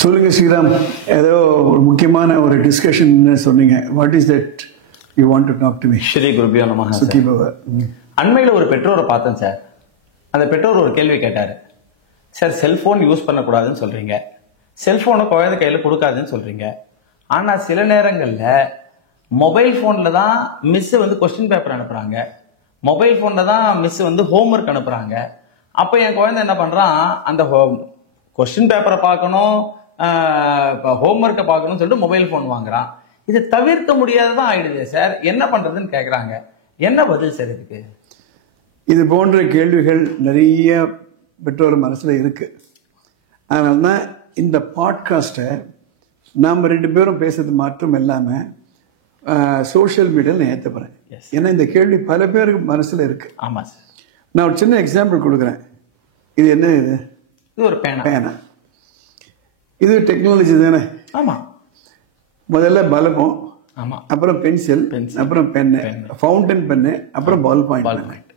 சொல்லுங்க ஸ்ரீராம், ஏதோ ஒரு முக்கியமான ஒரு டிஸ்கஷன் சொன்னீங்க. What is that you want to talk to me? Shri குருபியோ நமஹ. சுத்தி பவ. அண்மையில் ஒரு பெற்றோரை பார்த்தேன் சார். அந்த பெற்றோர் ஒரு கேள்வி கேட்டார். சார், செல்ஃபோன் யூஸ் பண்ணக்கூடாதுன்னு சொல்கிறீங்க, செல்ஃபோனை குழந்தை கையில் கொடுக்காதுன்னு சொல்கிறீங்க, ஆனால் சில நேரங்களில் மொபைல் ஃபோனில் தான் மிஸ்ஸு வந்து கொஸ்டின் பேப்பர் அனுப்புகிறாங்க, மொபைல் ஃபோனில் தான் மிஸ் வந்து ஹோம்ஒர்க் அனுப்புகிறாங்க. அப்போ என் குழந்தை என்ன பண்ணுறான், அந்த கொஸ்டின் பேப்பரை பார்க்கணும், இப்போ ஹோம்ஒர்க்கை பார்க்கணும்னு சொல்லிட்டு மொபைல் ஃபோன் வாங்குறான். இது தவிர்க்க முடியாததான் ஆயிடுது சார், என்ன பண்ணுறதுன்னு கேட்குறாங்க. என்ன பதில் சார் இதுக்கு? இது போன்ற கேள்விகள் நிறைய பெற்றோர் மனசில் இருக்குது. அதனால தான் இந்த பாட்காஸ்ட்டை நாம் ரெண்டு பேரும் பேசுறது மட்டும் இல்லாமல் சோஷியல் மீடியாவில் நான் ஏற்ற போகிறேன். ஏன்னா இந்த கேள்வி பல பேருக்கு மனசில் இருக்குது. ஆமாம் சார். நான் ஒரு சின்ன எக்ஸாம்பிள் கொடுக்குறேன். இது என்ன? இது ஒரு பேனா. இது டெக்னாலஜி தானே? ஆமாம். முதல்ல பலகம், ஆமாம், அப்புறம் பென்சில், அப்புறம் பென்னு, ஃபவுண்டன் பென்னு, அப்புறம் பால் பாயிண்ட்.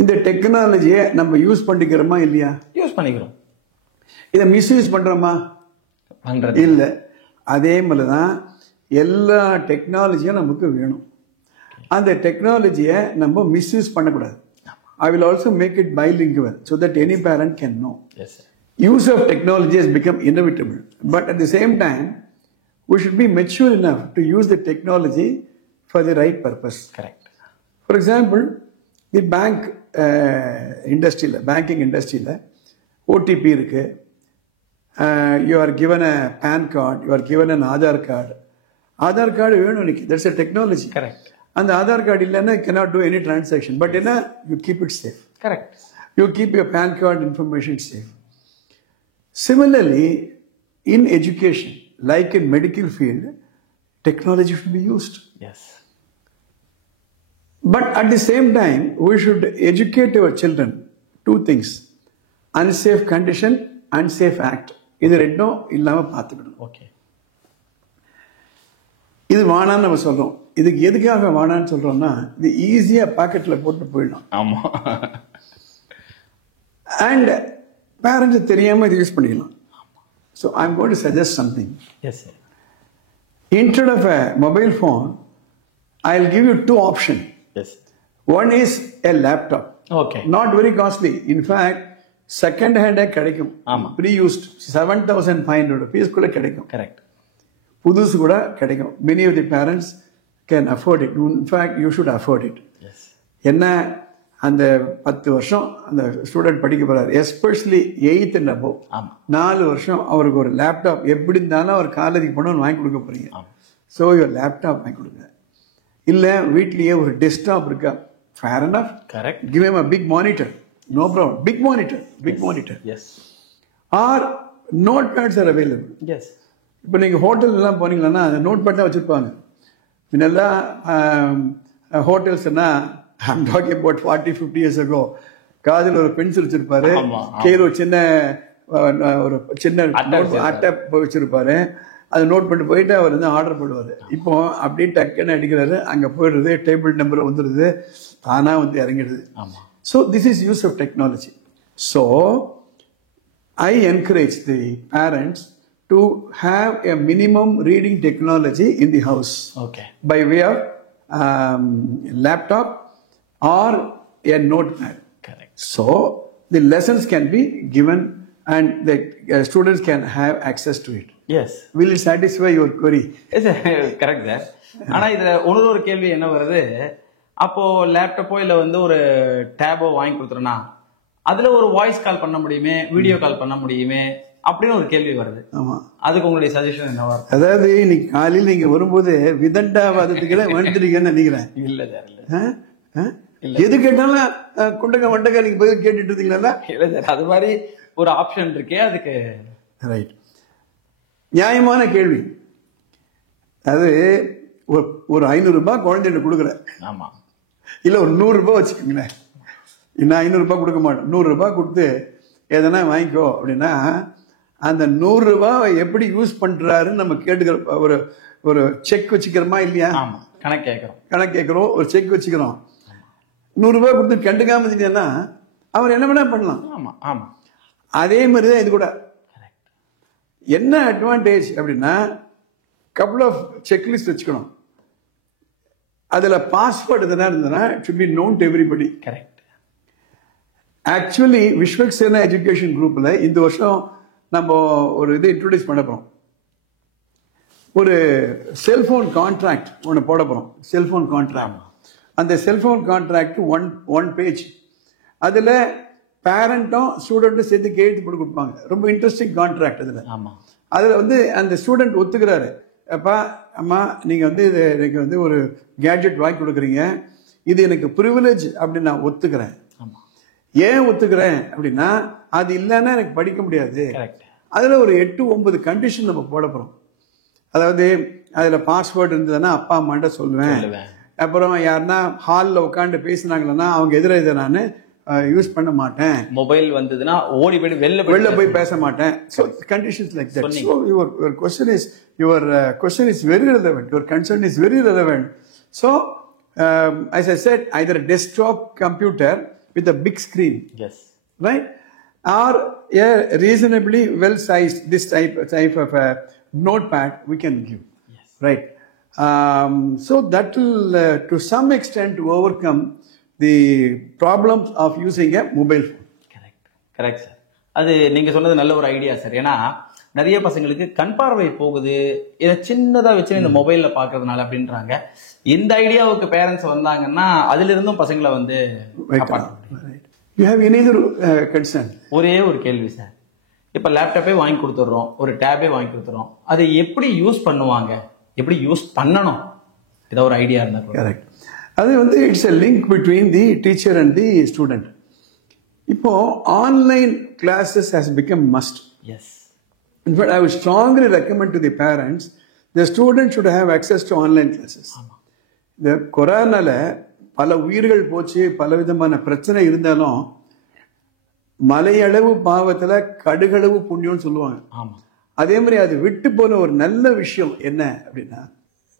இந்த டெக்னாலஜியை நம்ம யூஸ் பண்ணிக்கிறோமா இல்லையா? யூஸ் பண்ணிக்கிறோம். இதை மிஸ்யூஸ் பண்றோமா? இல்லை. அதே மாதிரி தான் எல்லா டெக்னாலஜியும் நமக்கு வேணும். அந்த டெக்னாலஜியை நம்ம மிஸ்யூஸ் பண்ணக்கூடாது. I will also make it bilingual so that any parent can know. Yes, sir. Use of technology has become inevitable, but at the same time we should be mature enough to use the technology for the right purpose. Correct. For example, the banking industry la OTP irukku, you are given a PAN card, you are given an Aadhaar card venum nikku. That's a technology. Correct. And the Aadhaar card illana cannot do any transaction, but you keep it safe. Correct. You keep your PAN card information safe. Similarly, in education, like in medical field, technology should be used. Yes. But at the same time, we should educate our children two things: unsafe condition, unsafe act. இது ரெண்டும் இல்லாம பார்த்துக்கணும். Okay. இது வானான்னு நம்ம சொல்றோம். இதுக்கு எதுக்காக வானான்னு சொல்றோம்னா, இது ஈஸியா பாக்கெட்ல போட்டு போயிடலாம். ஆமா. அண்ட் பேரண்ட்ஸ் தெரியாம இது யூஸ் பண்ணிக்கலாம். So I'm going to suggest something. Yes, sir. Instead of a mobile phone, I'll give you two options. Yes. One is a laptop. Okay. Not very costly. In fact, second hand கிடைக்கும். ஆமா. Pre-used 7,500 rupees கூட கிடைக்கும். Correct. புதுசு கூட கிடைக்கும். Many of the parents can afford it. In fact, you should afford it. Yes. என்ன அந்த 10 வருஷம் அந்த ஸ்டூடெண்ட் படிக்க போறாரு, எஸ்பெஷலி 8th and above. 4 வருஷம் அவருக்கு ஒரு லேப்டாப் எப்படி இருந்தாலும் அவர் காலேஜுக்கு போனோம் வாங்கி கொடுக்க போறீங்க. ஸோ யுவர் லேப்டாப் வாங்கி கொடுங்க. இல்லை வீட்லேயே ஒரு டெஸ்க்டாப் இருக்கா, fair enough. Correct. Give him a big monitor, no problem. Big monitor. Yes. Or notepads are available. Yes. இப்போ நீங்கள் ஹோட்டல்லாம் போனீங்கன்னா அந்த நோட் பேட் தான் வச்சுருப்பாங்க. முன்னெல்லாம் ஹோட்டல்ஸ்னா I'm talking about 40-50 years ago. காதில் ஒரு பென்சில் வச்சிருப்பாரு, கையில் ஒரு சின்ன அட்டை வச்சிருப்பாரு. அதை நோட் பண்ணிட்டு போயிட்டு அவர் வந்து ஆர்டர் பண்ணுவார். இப்போ அப்படியே டக்குன்னு அடிக்கிறாரு, அங்கே போயிடுறது, டேபிள் நம்பர் வந்துடுது, தானாக வந்து இறங்கிடுது. So this is use of technology. So I encourage the parents to have a minimum reading technology in the house. Okay. By way of laptop or a notepad. Correct. So the lessons can be given and the students can have access to it. Yes. Will it satisfy your query? Yes, correct sir. ஆனா இதுல ஒரு கேள்வி என்ன வருது, அப்போ லேப்டாப்போ இல்ல வந்து ஒரு டேபோ வாங்கி கொடுத்துறோம்னா அதுல ஒரு வாய்ஸ் கால் பண்ண முடியுமே, வீடியோ கால் பண்ண முடியுமே அப்படின்னு ஒரு கேள்வி வருது. ஆமா. அதுக்கு உங்களுடைய சஜஷன் என்னவா? அதாவது இன்னைக்கு காலையில் நீங்க வரும்போது விதண்டாவாதத்துக்கு வந்துட்டீங்கன்னு நினைக்கிறேன். இல்ல சார், இல்ல. எது கேட்டாலும் குண்டக்க வண்டக்க நீங்க போய் கேட்டுட்டு இருந்தீங்களா? இல்ல சார், அது மாதிரி ஒரு ஆப்ஷன் இருக்கே அதுக்கு. ரைட். நியாயமான கேள்வி. அது ஒரு 500 ரூபாய் குழந்தைகிட்ட கொடுக்குறேன். ஆமா. இல்ல ஒரு 100 ரூபாய் வச்சுக்கோங்களேன். இன்னும் 500 ரூபாய் கொடுக்க மாட்டேன். 100 ரூபாய் கொடுத்து எதனா வாங்கிக்கோ அப்படின்னா அந்த 100 ரூபாய் எப்படி யூஸ் பண்றாருன்னு நம்ம கேட்டுக்கிற ஒரு செக் வச்சுக்கிறோமா இல்லையா? கணக்கு கேட்கிறோம், ஒரு செக் வச்சுக்கிறோம். 100 ரூபாய் கொடுத்து கண்டுக்காம இருந்தீங்கன்னா அவர் என்ன வேணா பண்ணலாம். அதே மாதிரிதான் இது கூட. என்ன அட்வான்டேஜ் அப்படின்னா கப்புள் ஆஃப் செக்லிஸ்ட் வச்சுக்கணும். அதில் பாஸ்வேர்டு எதனா இருந்ததுன்னா it should be known to everybody. Correct. Actually Vishwaksena education குரூப்பில் இந்த வருஷம் நம்ம ஒரு இது இன்ட்ரோடியூஸ் பண்ண போகிறோம். ஒரு செல்ஃபோன் கான்ட்ராக்ட் ஒன்று போட போகிறோம். Cellphone contract. அந்த செல்ஃபோன் கான்ட்ராக்ட் ஒன் பேஜ். அதில் பேரண்ட்டும் ஸ்டூடெண்ட்டும் சேர்த்து கையெழுத்து போட்டு கொடுப்பாங்க. ரொம்ப இன்ட்ரெஸ்டிங் கான்ட்ராக்ட். அதில் வந்து அந்த ஸ்டூடெண்ட் ஒத்துக்கிறாரு, அப்பா அம்மா நீங்கள் வந்து இது எனக்கு வந்து ஒரு கேட்ஜெட் வாங்கி கொடுக்குறீங்க, இது எனக்கு ப்ரிவிலேஜ் அப்படின்னு நான் ஒத்துக்கிறேன். ஏன் ஒத்துக்கிறேன் அப்படின்னா அது இல்லைன்னா எனக்கு படிக்க முடியாது. அதில் ஒரு 8-9 கண்டிஷன் நம்ம போட போகிறோம். அதாவது அதில் பாஸ்வேர்டு இருந்ததுன்னா அப்பா அம்மாண்ட சொல்லுவேன். அப்புறம் யாருன்னா ஹாலில் உட்காந்து பேசினாங்கன்னா அவங்க எதிர இதை நான் யூஸ் பண்ண மாட்டேன். மொபைல் வந்ததுன்னா ஓடி போய் வெளில போய் பேச மாட்டேன். So conditions like that. So your question is very relevant. Your concern is very relevant. So as I said, either a desktop computer with a big screen, yes, right, or a reasonably well sized this type of a notepad we can give, yes, right. So that will to some extent overcome the problems of using a mobile phone. Correct sir. அது நீங்க சொன்னது நல்ல ஒரு idea sir. ஏன்னா நிறைய பசங்களுக்கு கண் பார்வை போகுது, இதை சின்னதா வச்சு இந்த மொபைல்ல பாக்குறதுனால அப்படின்றாங்க. இந்த ஐடியாவுக்கு பேரண்ட்ஸ் வந்தாங்கன்னா அதுல இருந்தும் பசங்களை வந்து you have any other concern? ஒரே ஒரு கேள்வி சார். இப்ப லேப்டாப்பே வாங்கி கொடுத்துறோம், ஒரு டேபே வாங்கி கொடுத்துறோம், அதை எப்படி யூஸ் பண்ணுவாங்க, எப்படி யூஸ் பண்ணணும், ஏதாவது ஒரு ஐடியா இருந்தா. கரெக்ட். அது வந்து it's a link between the teacher and the student. இப்போ online classes has become must. Yes. In fact, I would strongly recommend to the parents, the students should have access to online classes. இந்த கொரோனால பல உயிர்கள் போச்சு, பல விதமான பிரச்சனை இருந்தாலும் மலையளவு பாவத்துல கடுகளவு புண்ணியம்னு சொல்லுவாங்க. அதே மாதிரி அது விட்டு போன ஒரு நல்ல விஷயம் என்ன அப்படின்னா,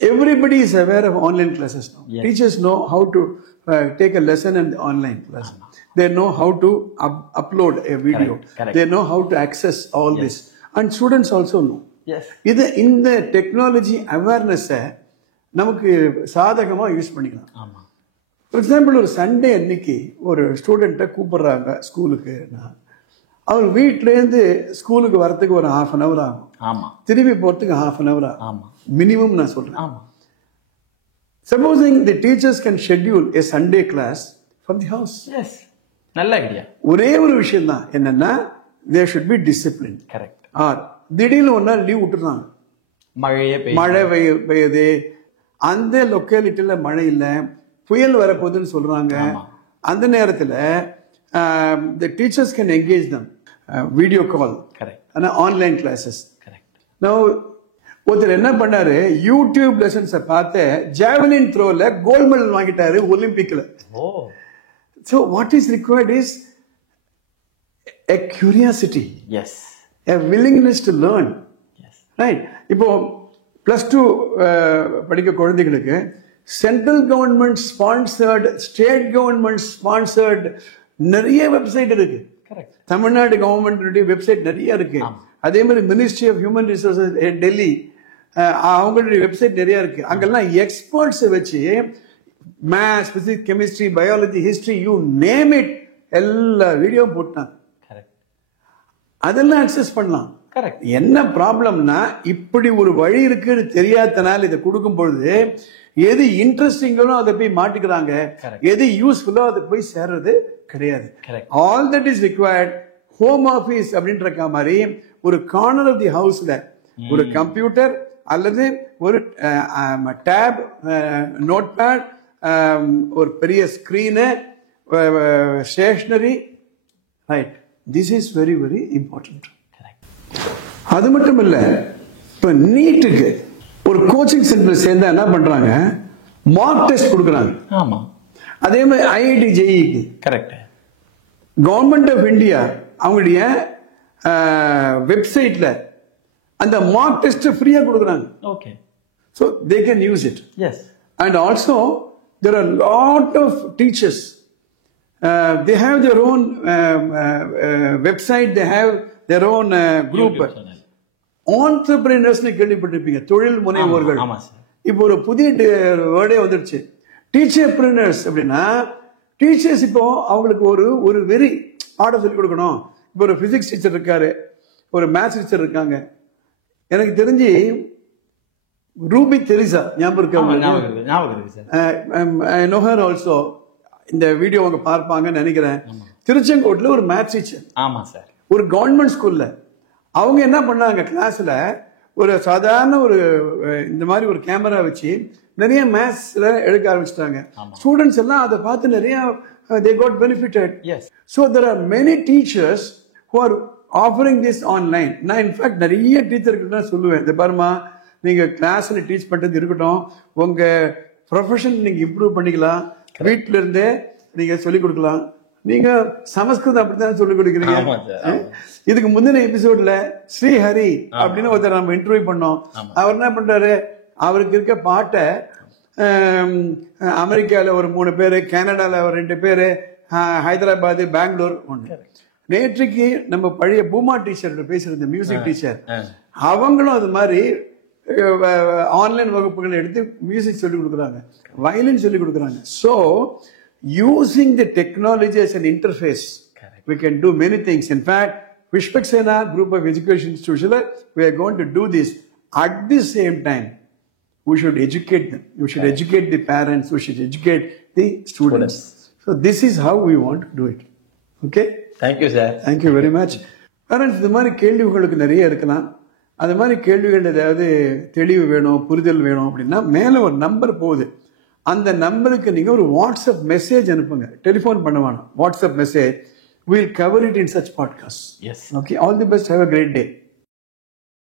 everybody is aware of online classes now. Yes. Teachers know how to take a lesson in the online class. They know how to upload a video. Correct. They know how to access all this. And students also know. Yes. இது இந்த technology அவேர்னஸை நமக்கு சாதகமாக use பண்ணிக்கலாம். For example, ஒரு Sunday அன்னைக்கு ஒரு ஸ்டூடெண்ட்டை கூப்பிடுறாங்க ஸ்கூலுக்குன்னா, அவர் வீட்டிலேருந்து ஸ்கூலுக்கு வரத்துக்கு ஒரு 1/2 hour ஆகும். திரும்பி போகிறதுக்கு 1/2 hour ஆகும் மினிமம். நான் சொல்கிறேன், supposing the teachers can schedule a Sunday class from the house. நல்ல ஐடியா. ஒரே ஒரு விஷயம் தான் என்னன்னா, there should be discipline. Correct. திடீர்னு ஒரு நாள் லீவ் விட்டுறாங்க, மழை பெய்யுது, அந்த லொக்காலிட்டியில மழை இல்லை, புயல் வரப்போகுதுன்னு சொல்றாங்க. அந்த நேரத்தில் the teachers can engage them video call. Correct. and online classes. Correct. Now ஒருத்தர் என்ன பண்ணாரு, யூடியூப் லெசன்ஸை பார்த்து ஜாவலின் த்ரோல கோல்ட் மெடல் வாங்கிட்டாரு ஒலிம்பிக்ல. So what is required is a curiosity. Yes. A willingness to learn. Yes. Right. இப்போ +2 படிக்க குழந்தைகளுக்கு central government sponsored, state government sponsored நிறைய website இருக்கு. தமிழ்நாடு கவர்மெண்ட் வெப்சைட் நிறைய இருக்கு. அதே மாதிரி ministry of human resources Delhi, அவங்களுடைய வெப்சைட் நிறைய இருக்கு. அங்கெல்லாம் எக்ஸ்பர்ட்ஸை வச்சு maths, physics, chemistry, biology, history, you name it, எல்லா வீடியோ போட்டாங்க. அதெல்லாம் அக்சஸ் பண்ணலாம். என்ன ப்ராப்ளம்னா, இப்படி ஒரு வழி இருக்குன்னு தெரியாதனால இதை கொடுக்கும் பொழுது எது இன்ட்ரெஸ்டிங்கோ அதை போய் மாட்டிக்கிறாங்க, எது யூஸ்ஃபுல்லோ அதை போய் சேர்றது கிடையாது. All that is required. Home office அப்படின்ற மாதிரி ஒரு கார்னர் ஆஃப் தி ஹவுஸ்ல ஒரு கம்ப்யூட்டர் அல்லது ஒரு டேப், நோட்பேட், ஒரு பெரிய screen, stationery. Right. This is very very important. அது மட்டும் இல்லை, இப்போ நீட்டுக்கு ஒரு கோச்சிங் சென்டர் சேர்ந்தா என்ன பண்றாங்க, மார்க் டெஸ்ட் கொடுக்குறாங்க. அதே மாதிரி ஐஐடி ஜேஇக்கு. கரெக்ட். கவர்மெண்ட் ஆஃப் இந்தியா அவங்களுடைய வெப்சைட்ல அந்த மார்க் டெஸ்ட் ஃப்ரீயா கொடுக்குறாங்க. Okay. So they can use it. Yes. And also there are lot of teachers. They have their own website, they have their own group. ஆண்டர்பிரினர்ஸ்னு கேள்விப்பட்டிருப்பீங்க, தொழில் முனைவோர்கள். ஆமா sir. இப்போ ஒரு புதிய வேர்டே வந்துடுச்சு, டீச்சர்பிரினர்ஸ். அப்படின்னா டீச்சர்ஸ் இப்போ அவங்களுக்கு ஒரு வெறி, பாடம் சொல்லிக் கொடுக்கணும். இப்போ ஒரு பிசிக்ஸ் டீச்சர் இருக்காரு, ஒரு மேத்ஸ் டீச்சர் இருக்காங்க. எனக்கு தெரிஞ்சு ரூபி தெரீசா ஞாபகம் இருக்கு சார். ஆல்சோ இந்த வீடியோ அவங்க பார்ப்பாங்கன்னு நினைக்கிறேன். திருச்செங்கோட்டில் ஒரு மேத்ஸ் டீச்சர். ஆமா சார். ஒரு கவர்மெண்ட் ஸ்கூல்ல அவங்க என்ன பண்ணாங்க, கிளாஸ்ல ஒரு சாதாரண ஒரு இந்த மாதிரி ஒரு கேமரா வச்சு நிறைய மேத்ஸ்ல எடுக்க ஆரம்பிச்சிட்டாங்க. ஸ்டூடெண்ட்ஸ் எல்லாம் அதை பார்த்து நிறைய they got benefited. Yes. So there are many teachers who are offering this online. நான் இன்ஃபேக்ட் நிறைய டீச்சருக்கு தான் சொல்லுவேன், இந்த பாருமா நீங்க கிளாஸ்ல டீச் பண்றது இருக்கட்டும், உங்க ப்ரொஃபஷன் நீங்க இம்ப்ரூவ் பண்ணிக்கலாம், வீட்டில இருந்தே நீங்க சொல்லிக் கொடுக்கலாம். நீங்க சமஸ்கிருதம் அப்படித்தான் சொல்லிக் கொடுக்குறீங்க. இதுக்கு முந்தின எபிசோட்ல ஸ்ரீஹரி அப்படின்னு ஒருத்தர் நம்ம இன்டர்வியூ பண்ணோம். அவர் என்ன பண்றாரு, அவருக்கு இருக்க பாட்டை அமெரிக்காவில் ஒரு 3 பேர், கனடாவில் ஒரு 2 பேர், ஹைதராபாத், பெங்களூர் 1. நேற்றுக்கு நம்ம பழைய பூமா டீச்சர் பேசுற மியூசிக் டீச்சர், அவங்களும் அது மாதிரி ஆன்லைன் வகுப்புகள் எடுத்து மியூசிக் சொல்லிக் கொடுக்குறாங்க, வயலின் சொல்லிக் கொடுக்குறாங்க. So using the technology as an interface, we can do many things. In fact, Vishwaksena group of education institutions, we are going to do this. At the same time, we should educate them. We should educate the parents. We should educate the students. So this is how we want to do it. Okay? Thank you, sir. Thank you very much. Parents, இந்த மாதிரி கேள்விகளுக்கு நிறைய இருக்கலாம். அது மாதிரி கேள்விகள் ஏதாவது தெளிவு வேணும், புரிதல் வேணும் அப்படின்னா மேலே ஒரு நம்பர் போகுது. அந்த நம்பருக்கு நீங்க ஒரு வாட்ஸ்அப் மெசேஜ் அனுப்புங்க. டெலிஃபோன் பண்ண வேணாம், WhatsApp message. We'll cover it in such podcasts. Yes. Okay. All the best. Have a great day.